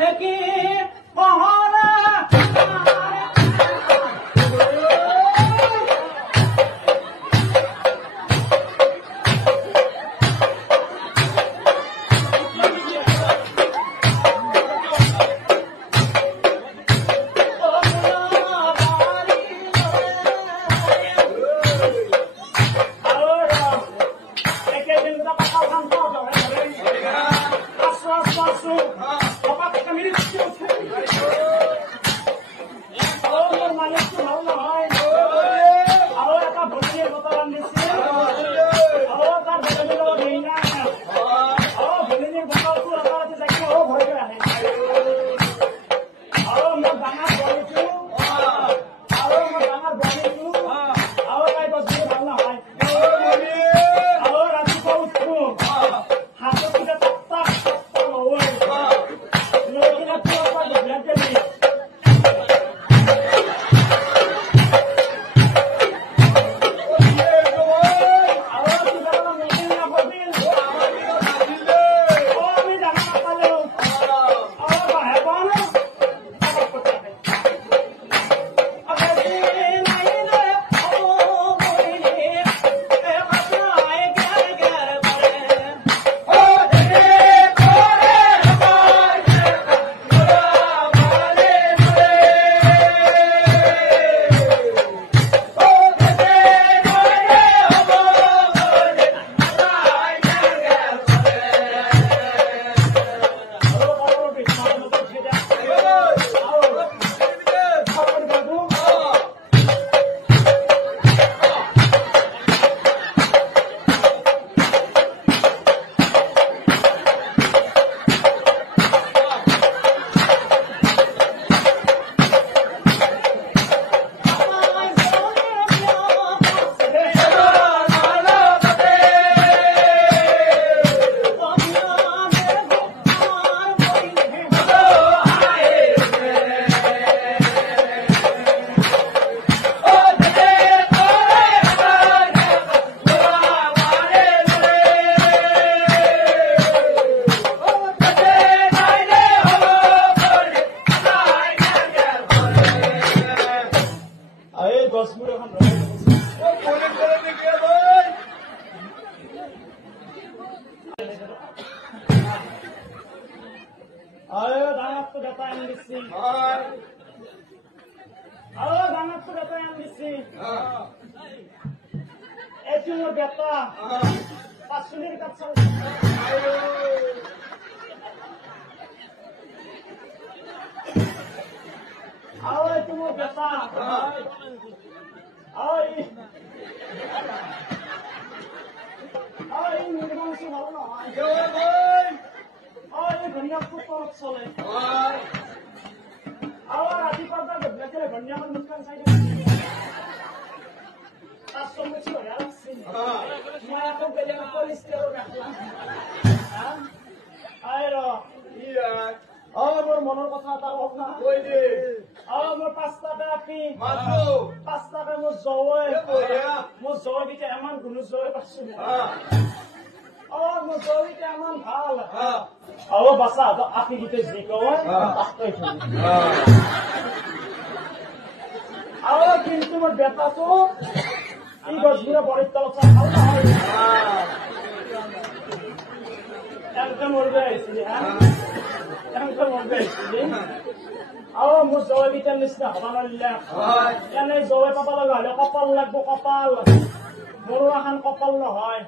দেখি পহৰা মনৰ কথা এটা কওক না কৈ দে মোৰ 5 টাকা আপি মাত্ৰ 5 টাকা মোৰ জয় এমান গুণ জয় পাইছো মোৰ জয়টা এমান ভাল বাচা আপি গীতে যি কয় কিন্তু মোৰ বেটাটো এই গছবোৰে বড়িৰ তলত ভাল নহয় একদম মৰবে আইছিলি একদম মৰবে আইছিলি মোৰ জয়কেইটাৰ নিচিনা হবা নোৱাৰিলে এনে জয় পাব লগা হলে কপাল লাগব কপাল মোৰ এখন কপাল নহয়